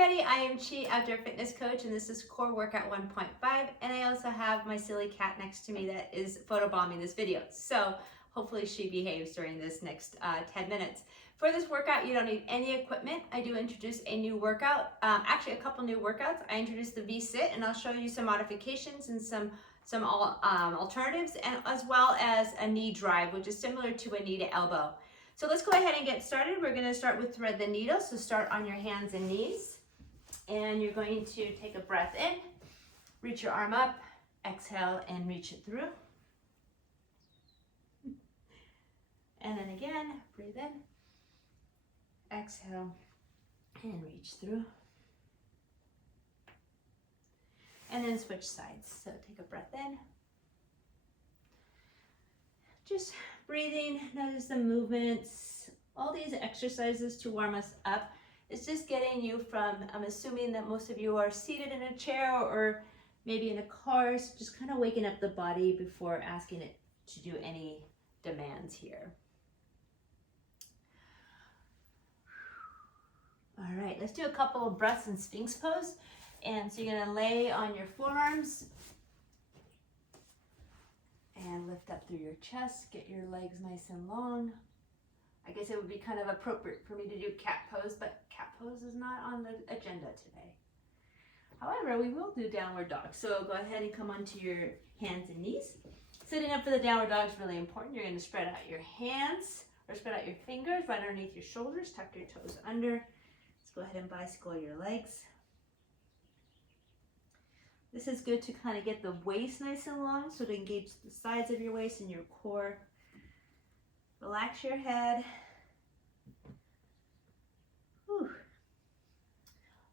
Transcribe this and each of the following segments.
everybody, I am Chi, Outdoor Fitness Coach, and this is Core Workout 1.5, and I also have my silly cat next to me that is photobombing this video. So hopefully she behaves during this next 10 minutes. For this workout, you don't need any equipment. I do introduce a new workout, actually a couple new workouts. I introduced the V-sit, and I'll show you some modifications and some alternatives, and as well as a knee drive, which is similar to a knee to elbow. So let's go ahead and get started. We're going to start with thread the needle. So start on your hands and knees. And you're going to take a breath in, reach your arm up, exhale and reach it through. And then again, breathe in, exhale and reach through. And then switch sides. So take a breath in. Just breathing, notice the movements. All these exercises to warm us up. It's just getting you from, I'm assuming that most of you are seated in a chair or maybe in a car, so just kind of waking up the body before asking it to do any demands here. All right, let's do a couple of breaths in Sphinx pose. And so you're gonna lay on your forearms and lift up through your chest, get your legs nice and long. I guess it would be kind of appropriate for me to do cat pose, but cat pose is not on the agenda today. However, we will do downward dog. So go ahead and come onto your hands and knees. Sitting up for the downward dog is really important. You're gonna spread out your hands or spread out your fingers right underneath your shoulders, tuck your toes under. Let's go ahead and bicycle your legs. This is good to kind of get the waist nice and long, so to engage the sides of your waist and your core. Relax your head. Whew.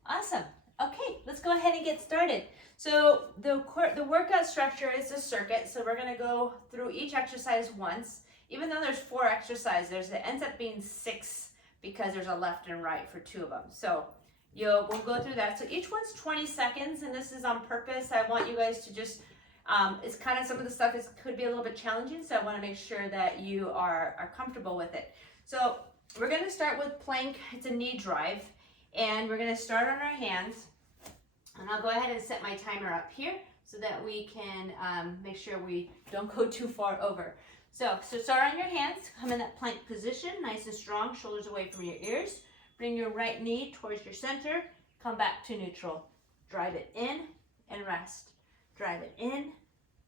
Awesome. Okay, let's go ahead and get started. So the workout structure is a circuit, so we're going to go through each exercise once. Even though there's 4 exercises, it ends up being 6 because there's a left and right for 2 of them. So we'll go through that. So each one's 20 seconds, and this is on purpose. I want you guys to just, it's kind of, some of the stuff could be a little bit challenging, so I want to make sure that you are comfortable with it. So we're going to start with plank. It's a knee drive, and we're going to start on our hands. And I'll go ahead and set my timer up here so that we can make sure we don't go too far over. So start on your hands, come in that plank position, nice and strong, shoulders away from your ears. Bring your right knee towards your center, come back to neutral. Drive it in and rest. Drive it in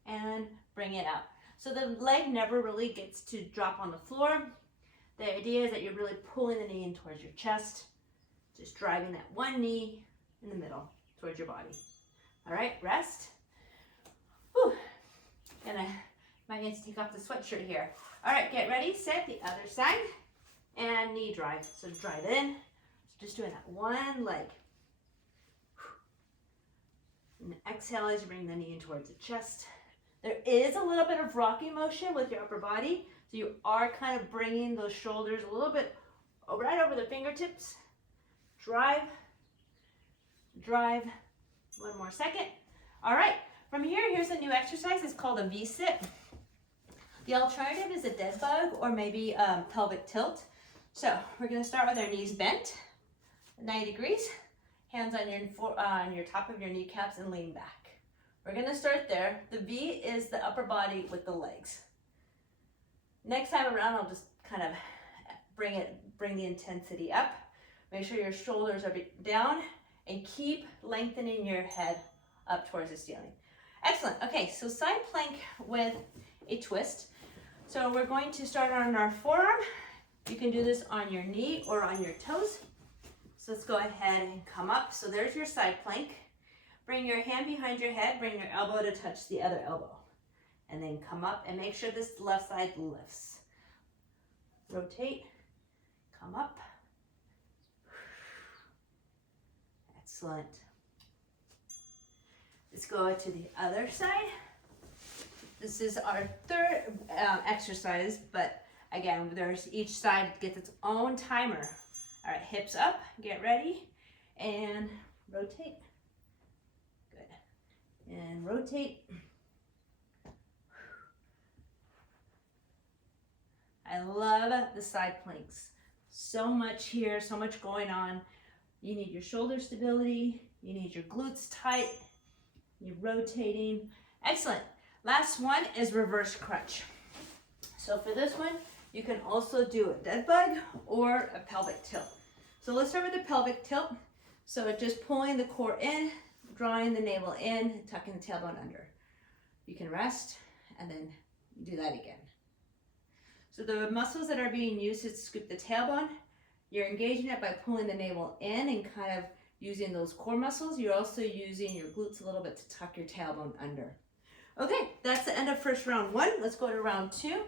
and bring it out. So the leg never really gets to drop on the floor. The idea is that you're really pulling the knee in towards your chest, just driving that one knee in the middle towards your body. All right, rest. Whew. And I might need to take off the sweatshirt here. All right, get ready, set the other side. And knee drive. So drive it in. So just doing that one leg. And exhale as you bring the knee in towards the chest. There is a little bit of rocking motion with your upper body. So you are kind of bringing those shoulders a little bit right over the fingertips. Drive. Drive. One more second. All right. From here, here's a new exercise. It's called a V-sit. The alternative is a dead bug or maybe pelvic tilt. So we're going to start with our knees bent, 90 degrees, hands on your top of your kneecaps and lean back. We're going to start there. The V is the upper body with the legs. Next time around, I'll just kind of bring the intensity up. Make sure your shoulders are down and keep lengthening your head up towards the ceiling. Excellent. Okay, so side plank with a twist. So we're going to start on our forearm. You can do this on your knee or on your toes. So let's go ahead and come up. So there's your side plank. Bring your hand behind your head, bring your elbow to touch the other elbow. And then come up and make sure this left side lifts. Rotate, come up. Excellent. Let's go to the other side. This is our third exercise, but again, each side gets its own timer. All right, hips up, get ready, and rotate. Good. And rotate. I love the side planks. So much here, so much going on. You need your shoulder stability. You need your glutes tight. You're rotating. Excellent. Last one is reverse crunch. So for this one, you can also do a dead bug or a pelvic tilt. So let's start with the pelvic tilt. So just pulling the core in, drawing the navel in, tucking the tailbone under. You can rest and then do that again. So the muscles that are being used to scoop the tailbone, you're engaging it by pulling the navel in and kind of using those core muscles. You're also using your glutes a little bit to tuck your tailbone under. Okay, that's the end of first round one. Let's go to round two.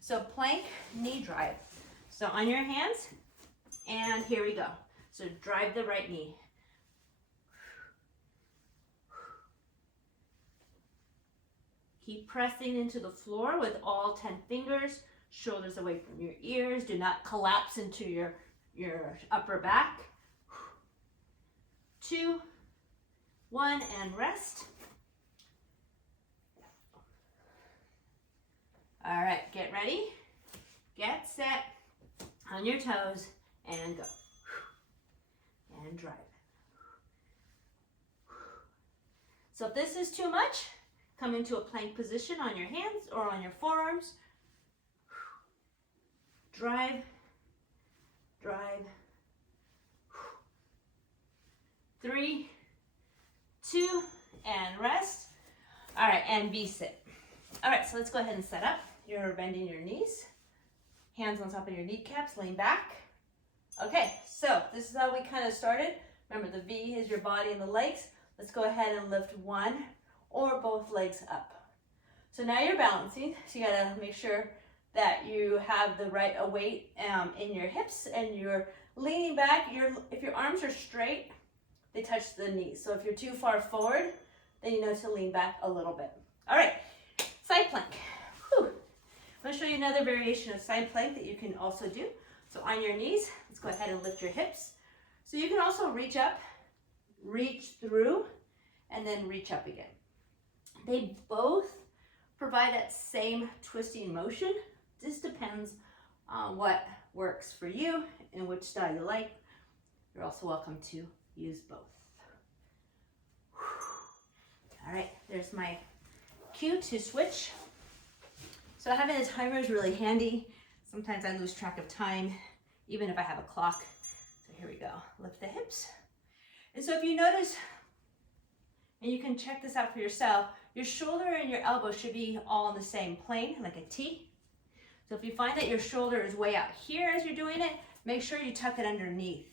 So plank, knee drive. So on your hands, and here we go. So drive the right knee. Keep pressing into the floor with all 10 fingers, shoulders away from your ears. Do not collapse into your upper back. 2, 1, and rest. All right, get ready, get set, on your toes, and go. And drive. So if this is too much, come into a plank position on your hands or on your forearms. Drive, drive. 3, 2, and rest. All right, and V-sit. All right, so let's go ahead and set up. You're bending your knees, hands on top of your kneecaps, lean back. Okay, so this is how we kind of started. Remember, the V is your body and the legs. Let's go ahead and lift one or both legs up. So now you're balancing, so you gotta make sure that you have the right weight in your hips and you're leaning back. If your arms are straight, they touch the knees. So if you're too far forward, then you know to lean back a little bit. All right, side plank. Whew. I'm gonna show you another variation of side plank that you can also do. So on your knees, let's go ahead and lift your hips. So you can also reach up, reach through, and then reach up again. They both provide that same twisting motion. This depends on what works for you and which style you like. You're also welcome to use both. All right, there's my cue to switch. So having a timer is really handy. Sometimes I lose track of time, even if I have a clock. So here we go, lift the hips. And so if you notice, and you can check this out for yourself, your shoulder and your elbow should be all on the same plane, like a T. So if you find that your shoulder is way out here as you're doing it, make sure you tuck it underneath.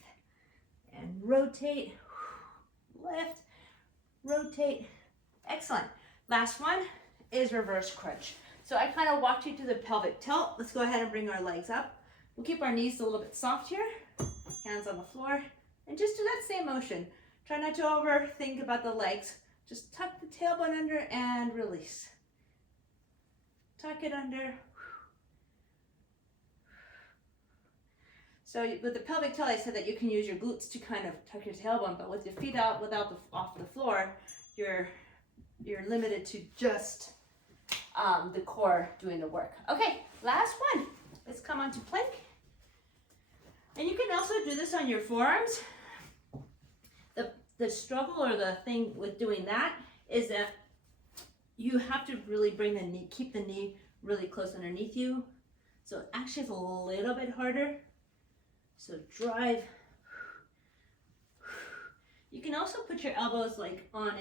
And rotate, lift, rotate. Excellent. Last one is reverse crunch. So I kind of walked you through the pelvic tilt. Let's go ahead and bring our legs up. We'll keep our knees a little bit soft here, hands on the floor, and just do that same motion. Try not to overthink about the legs. Just tuck the tailbone under and release. Tuck it under. So with the pelvic tilt, I said that you can use your glutes to kind of tuck your tailbone, but with your feet out off the floor, you're limited to just the core doing the work. Okay, last one. Let's come onto plank. And you can also do this on your forearms. The struggle or the thing with doing that is that you have to really bring the knee, keep the knee really close underneath you. So actually it's a little bit harder. So drive. You can also put your elbows like on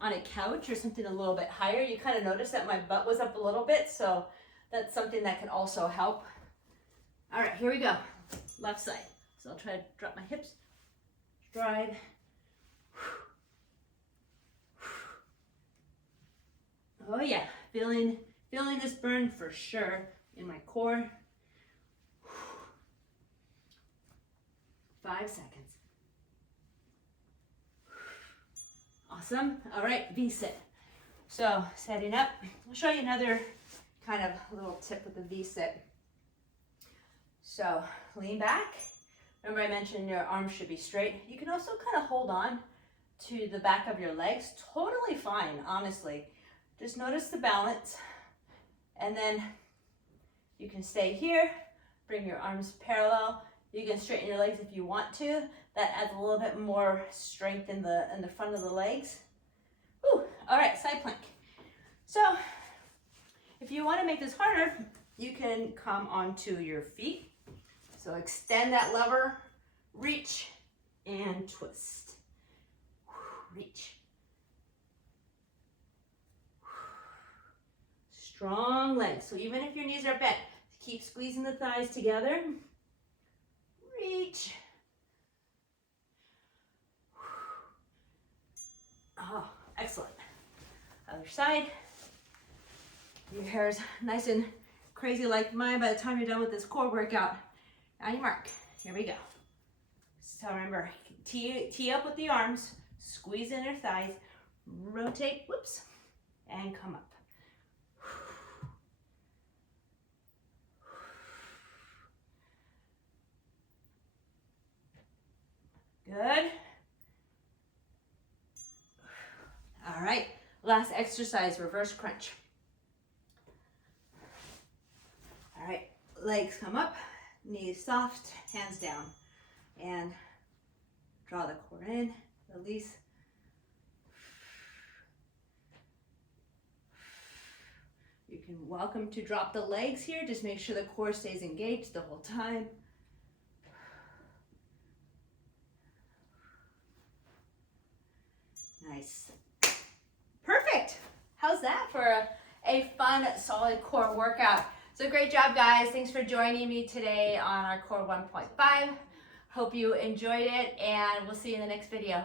a couch or something a little bit higher. You kind of notice that my butt was up a little bit, so that's something that can also help. All right, here we go. Left side. So I'll try to drop my hips. Drive. Oh yeah, feeling this burn for sure in my core. 5 seconds. Awesome. All right, V-sit. So setting up, I'll show you another kind of little tip with the V-sit. So lean back. Remember I mentioned your arms should be straight. You can also kind of hold on to the back of your legs. Totally fine, honestly. Just notice the balance. And then you can stay here, bring your arms parallel. You can straighten your legs if you want to. That adds a little bit more strength in the front of the legs. Whew. All right, side plank. So if you want to make this harder, you can come onto your feet. So extend that lever, reach, and twist. Reach. Strong legs. So even if your knees are bent, keep squeezing the thighs together. Reach. Oh, excellent. Other side. Your hair is nice and crazy like mine by the time you're done with this core workout. On your mark. Here we go. So remember, tee up with the arms, squeeze in your thighs, rotate, whoops, and come up. Good. All right, last exercise, reverse crunch. All right, legs come up, knees soft, hands down, and draw the core in, release. You can welcome to drop the legs here, just make sure the core stays engaged the whole time. Nice. Perfect. How's that for a fun, solid core workout? So great job, guys. Thanks for joining me today on our Core 1.5. Hope you enjoyed it, and we'll see you in the next video.